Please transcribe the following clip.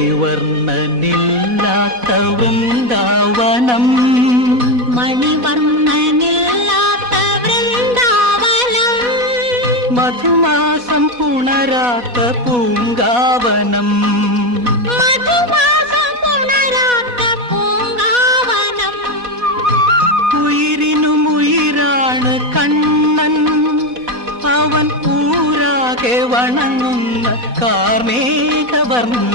മണിവർണ്ണനില്ലാത്ത വൃന്ദാവനം, മണിവർണ്ണനില്ലാത്ത വൃന്ദാവനം, മധുമാസം പുണരാത്ത പൂങ്കാവനം, മധുമാസം പുണരാത്ത പൂങ്കാവനം. ഉയിരിനും ഉയിരാണ് കണ്ണൻ, അവൻ ഊരാകെ വണങ്ങുന്ന കാർമേഘവർണ്ണ